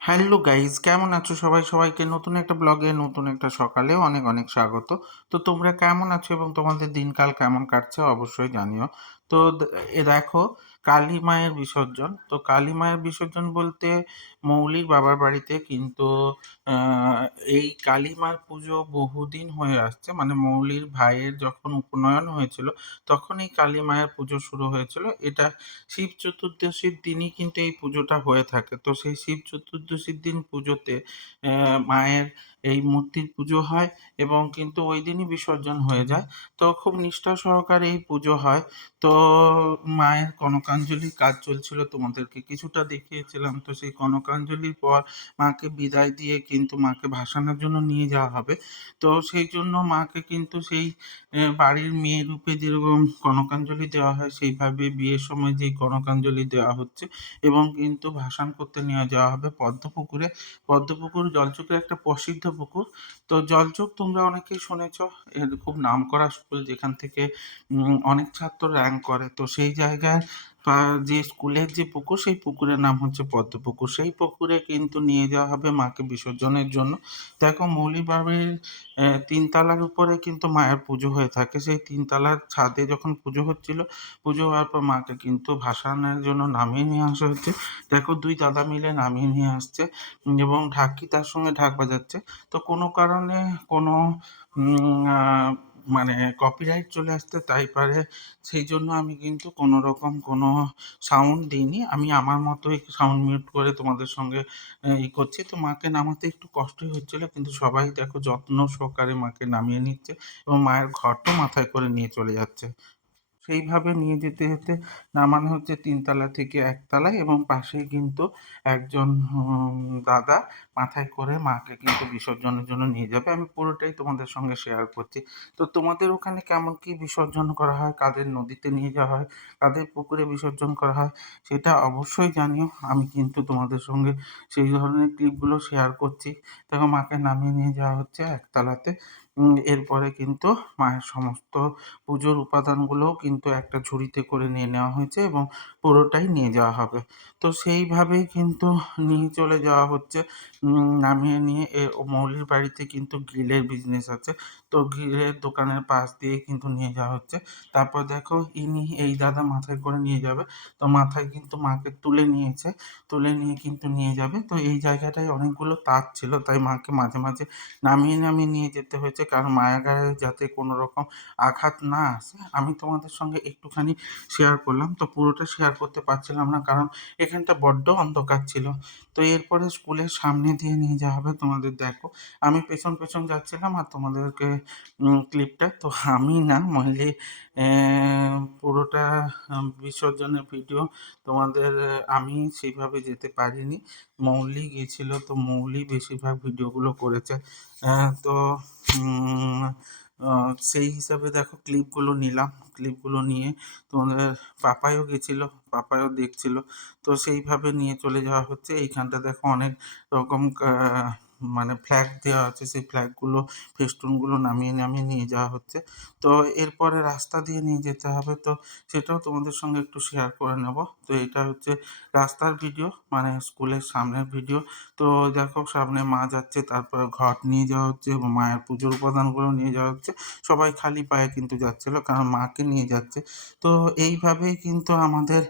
Hello guys কেমন আছো সবাই? সবাইকে নতুন একটা ব্লগে, নতুন একটা সকালে অনেক অনেক স্বাগত। তো তোমরা কেমন আছো এবং তোমাদের দিনকাল কেমন কাটছে অবশ্যই জানিও। তো এ দেখো, কালী মায়ের বিসর্জন। তো কালী মায়ের বিসর্জন বলতে মৌলির বাবার বাড়িতে কিন্তু এই কালী মার পুজো বহুদিন হয়ে আসছে। মানে মৌলির ভাইয়ের যখন উপনয়ন হয়েছিল তখন এই কালী মায়ের পুজো শুরু হয়েছিল। এটা শিব চতুর্দশীর দিনই কিন্তু এই পুজোটা হয়ে থাকে। তো সেই শিব চতুর্দশীর দিন পুজোতে মায়ের এই মূর্তির পুজো হয় এবং কিন্তু ওই দিনই বিসর্জন হয়ে যায়। তো খুব নিষ্ঠা সহকারে এই পুজো হয়। তো মায়ের কনকাঞ্জলির কাজ চলছিল, তোমাদেরকে কিছুটা দেখিয়েছিলাম। তো সেই কনকাঞ্জলির পর মাকে বিদায় দিয়ে কিন্তু মাকে ভাসানোর জন্য নিয়ে যাওয়া হবে। তো সেই জন্য মাকে কিন্তু সেই বাড়ির মেয়ে রূপে যেরকম কনকাঞ্জলি দেওয়া হয়, সেইভাবে বিয়ের সময় যেই কনকাঞ্জলি দেওয়া হচ্ছে এবং কিন্তু ভাসান করতে নিয়ে যাওয়া হবে পদ্মপুকুরে। পদ্মপুকুর জলচকের একটা প্রসিদ্ধ পুকুর। তো জলচক তোমরা অনেকেই শুনেছ, এর খুব নামকরা স্কুল যেখান থেকে অনেক ছাত্র র্যাঙ্ক করে। তো সেই জায়গায় যে স্কুলের যে পুকুর সেই পুকুরের নাম হচ্ছে পদ্মপুকুর। সেই পুকুরে কিন্তু নিয়ে যাওয়া হবে মাকে বিসর্জনের জন্য। দেখো মৌলি বাড়ির আহ, তিনতলার উপরে কিন্তু মায়ের পুজো হয়ে থাকে। সেই তিনতলার ছাদে যখন পুজো হচ্ছিল পুজো হওয়ার পর মাকে কিন্তু ভাসানের জন্য নামিয়ে নিয়ে আসা হচ্ছে। দেখো দুই দাদা মিলে নামিয়ে নিয়ে আসছে এবং ঢাকি তার সঙ্গে ঢাক বাজাচ্ছে। তো কোনো কারণে কোনো মানে কপিরাইট চলে আসতে তাই পারে, সেই জন্য আমি কিন্তু কোনো রকম কোনো সাউন্ড দিইনি। আমি আমার মতোই সাউন্ড মিউট করে তোমাদের সঙ্গে ই করছি। তো মাকে নামাতে একটু কষ্টই হচ্ছিল, কিন্তু সবাই দেখো যত্ন সহকারে মাকে নামিয়ে নিচ্ছে এবং মায়ের ঘরটা মাথায় করে নিয়ে চলে যাচ্ছে। সেইভাবে নিয়ে যেতে যেতে নামানো হচ্ছে তিনতলা থেকে একতলায় এবং পাশেই কিন্তু একজন দাদা মাথায় করে মাকে কিন্তু বিসর্জনের জন্য নিয়ে যাবে। আমি পুরোটাই তোমাদের সঙ্গে শেয়ার করছি। তো তোমাদের ওখানে কেমন কি বিসর্জন করা হয়? কাদের নদীতে নিয়ে যাওয়া হয়? কাদের পুকুরে বিসর্জন করা হয়? সেটা অবশ্যই জানিও। আমি কিন্তু তোমাদের সঙ্গে সেই ধরনের ক্লিপগুলো শেয়ার করছি। দেখো মাকে নামিয়ে নিয়ে যাওয়া হচ্ছে একতলাতে। এরপরে কিন্তু মায়ের সমস্ত পুজোর উপাদানগুলোও কিন্তু একটা ঝুড়িতে করে নিয়ে নেওয়া হয়েছে এবং পুরোটাই নিয়ে যাওয়া হবে। তো সেইভাবেই কিন্তু নিয়ে চলে যাওয়া হচ্ছে। নামিয়ে নিয়ে এ মৌলির বাড়িতে কিন্তু গ্রিলের বিজনেস আছে। তো গ্রিলের দোকানের পাশ দিয়ে কিন্তু নিয়ে যাওয়া হচ্ছে। তারপর দেখো ইনি এই দাদা মাথায় করে নিয়ে যাবে। তো মাথায় কিন্তু মাকে তুলে নিয়েছে। তুলে নিয়ে কিন্তু নিয়ে যাবে। তো এই জায়গাটায় অনেকগুলো তার ছিল। তাই মাকে মাঝে মাঝে নামিয়ে নামিয়ে নিয়ে যেতে হয়েছে। কারণ মায়া গায়ে যাতে কোনো রকম আঘাত না আসে, আমি তোমাদের সঙ্গে একটুখানি শেয়ার করলাম। তো পুরোটা শেয়ার করতে পারছিলাম না কারণ এখানটা বড্ড অন্ধকার ছিল। তো এরপরে স্কুলের সামনে দিয়ে নিয়ে যাওয়া হবে, তোমাদের দেখো। আমি পেছন পেছন যাচ্ছিলাম আর তোমাদেরকে ক্লিপটা তো আমি না, মহিলে পুরোটা বিসর্জনের ভিডিও তোমাদের, আমি সেইভাবে যেতে পারিনি। মৌলি গিয়েছিল, তো মৌলি বেশিরভাগ ভিডিওগুলো করেছে। তো সেই হিসাবে দেখো ক্লিপগুলো নিলাম। ক্লিপগুলো নিয়ে তোমাদের পাপায়ও গেছিল, পাপায়ও দেখছিলো। তো সেইভাবে নিয়ে চলে যাওয়া হচ্ছে। এইখানটা দেখো অনেক রকম মানে ফ্ল্যাগ দেওয়া আছে সেই ফ্ল্যাগগুলো ফেস্টুনগুলো নামিয়ে নামিয়ে নিয়ে যাওয়া হচ্ছে। তো এরপরে রাস্তা দিয়ে নিয়ে যেতে হবে, তো সেটাও তোমাদের সঙ্গে একটু শেয়ার করে নেব। তো এটা হচ্ছে রাস্তার ভিডিও মানে স্কুলের সামনের ভিডিও তো দেখো, সামনে মা যাচ্ছে, তারপরে ঘট নিয়ে যাওয়া হচ্ছে মায়ের পুজোর উপাদানগুলো নিয়ে যাওয়া হচ্ছে। সবাই খালি পায়ে কিন্তু যাচ্ছিল, কারণ মাকে নিয়ে যাচ্ছে। তো এইভাবেই কিন্তু আমাদের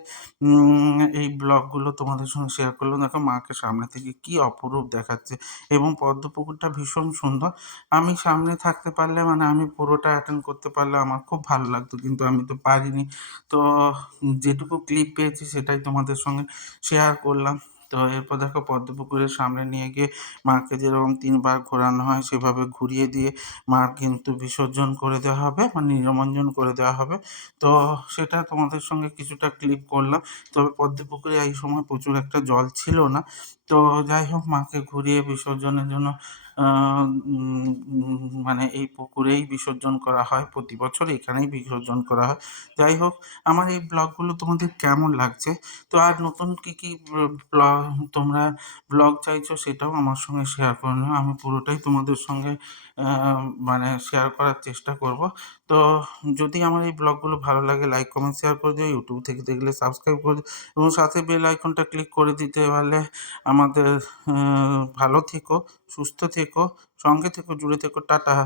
এই ব্লগগুলো তোমাদের সঙ্গে শেয়ার করলাম। দেখো, মাকে সামনে থেকে কি অপরূপ দেখাচ্ছে এবং পদ্ম পুকুরটা ভীষণ সুন্দর। আমি সামনে থাকতে পারলে মানে আমি পুরোটা অ্যাটেন্ড করতে পারলে আমার খুব ভালো লাগতো, কিন্তু আমি তো পারিনি। তো যেটুকু ক্লিপ পেয়েছি সেটাই তোমাদের সঙ্গে শেয়ার করলাম। তো এরপর দেখো পদ্মপুকুরের সামনে নিয়ে গিয়ে মাকে যেরকম তিনবার ঘোরানো হয়, সেভাবে ঘুরিয়ে দিয়ে মার কিন্তু বিসর্জন করে দেওয়া হবে মানে নিরঞ্জন করে দেওয়া হবে। তো সেটা তোমাদের সঙ্গে কিছুটা ক্লিপ করলাম। তবে পদ্মপুকুরে এই সময় প্রচুর একটা জল ছিল না। তো যাই হোক, মাকে ঘুরিয়ে বিসর্জনের জন্য মানে এই পুকুরেই বিসর্জন করা হয়। প্রতি বছর এখানেই বিসর্জন করা হয়। যাই হোক, আমার এই ব্লগগুলো তোমাদের কেমন লাগছে? তো আর নতুন কী কী ব্লগ তোমরা ব্লগ চাইছো সেটাও আমার সঙ্গে শেয়ার করে নিও। আমি পুরোটাই তোমাদের সঙ্গে মানে শেয়ার করার চেষ্টা করব। তো যদি আমার এই ব্লগগুলো ভালো লাগে লাইক কমেন্ট শেয়ার করে দিও। ইউটিউব থেকে দেখলে সাবস্ক্রাইব করে দিও। এবং সাথে বেল আইকনটা ক্লিক করে দিতে পারলে আমার আমাদের ভালো থেকো সুস্থ থেকো সঙ্গে থেকো জুড়ে থেকো টাটা।